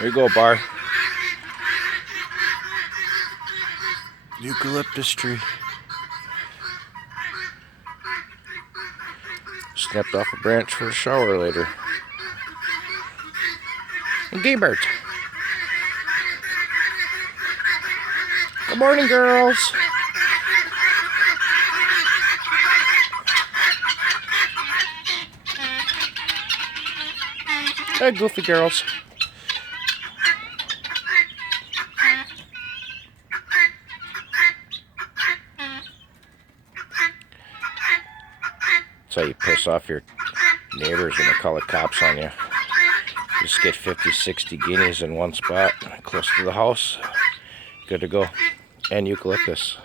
There you go, Bar. Eucalyptus tree. Snapped off a branch for a shower later. And Gaybert. Good morning, girls. Hey, goofy girls. That's how you piss off your neighbors when they call the cops on you. Just get 50, 60 guineas in one spot, close to the house. Good to go. And eucalyptus.